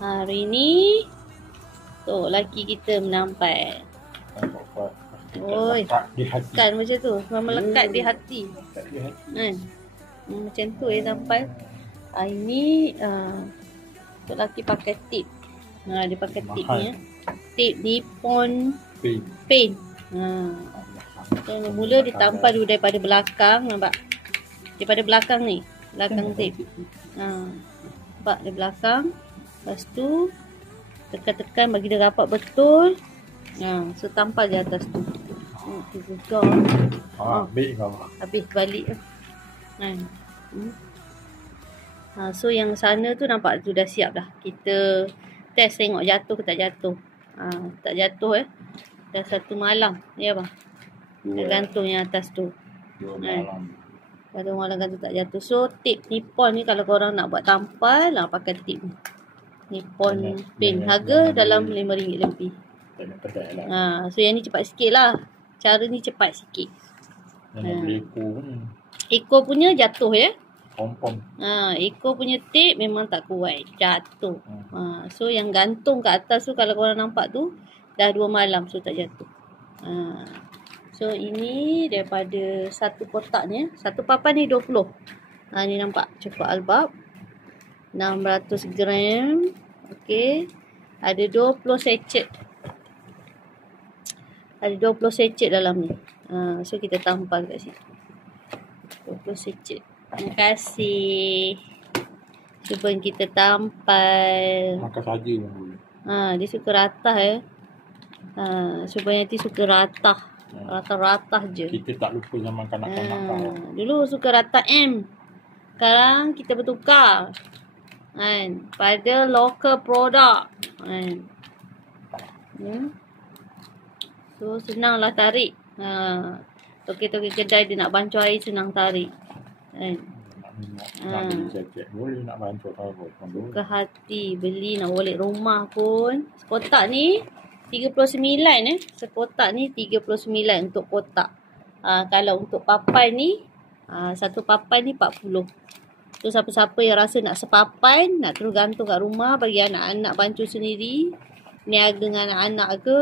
Hari ni laki kita menampai. Oi, kan macam tu. Memang lekat di hati. Macam tu sampai. Hari ni Tok laki pakai tip. Dia pakai tip ni ya. Tip Nippon Paint. So, mula dia tampal dulu daripada belakang, nampak? Daripada belakang ni, belakang tip. Nampak dari belakang. Lepas tu tekan-tekan bagi dia rapat betul. So tampal di atas tu. Tu juga. Habis balik. So yang sana tu nampak tu dah siap dah. Kita test tengok jatuh ke tak jatuh. Tak jatuh dah 1 malam. Ya bang. Dia gantung yang atas tu. 2 malam. Pada malam gantung tak jatuh. So tip Nippon ni kalau korang nak buat tampal pakai tip ni. Nippon Paint. Harga dalam RM5 lebih. So yang ni cepat sikit lah. Cara ni cepat sikit. Ekor punya jatuh ya. Ekor punya tip memang tak kuat. Jatuh. So yang gantung kat atas tu kalau korang nampak tu dah 2 malam so tak jatuh. So ini daripada satu kotak ni. Satu papan ni 20. Ni nampak coklat albab. 600 gram. Okey. Ada 20 sachet. Ada 20 sachet dalam ni. So kita tampal kat situ. 20 sachet. Terima kasih. Cuba kita tampal. Makan saja pun boleh. Dia suka ratah ya. Cuba nanti suka ratah. Ratah-ratah je. Kita tak lupa zaman kanak-kanak. Dulu suka ratah M. Sekarang kita bertukar. Pada local product. So senanglah tarik. Toke-toke kedai dia nak bancuh air senang tarik. Boleh nak bancuh tarik. Suka hati beli nak balik rumah pun. Sekotak ni 39 Sekotak ni 39 untuk kotak. Kalau untuk papan ni satu papan ni 40. So siapa-siapa yang rasa nak sepapan, nak terus gantung kat rumah bagi anak-anak bancuh sendiri, niaga dengan anak-anak ke.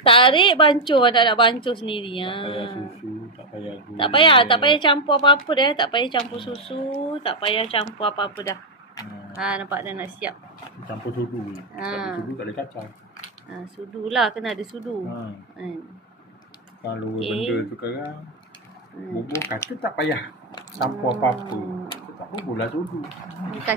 Tarik bancuh anak-anak bancuh sendiri. Tak payah campur apa-apa dah. Tak payah campur susu, tak payah campur apa-apa dah. Nampak dah nak siap. Campur sudu. Sudu tak boleh kacang. Sudu lah, kena ada sudu. Kalau benda tu sekarang bubur kata tak payah campur apa-apa. Tak bubur lah sudu. Kacang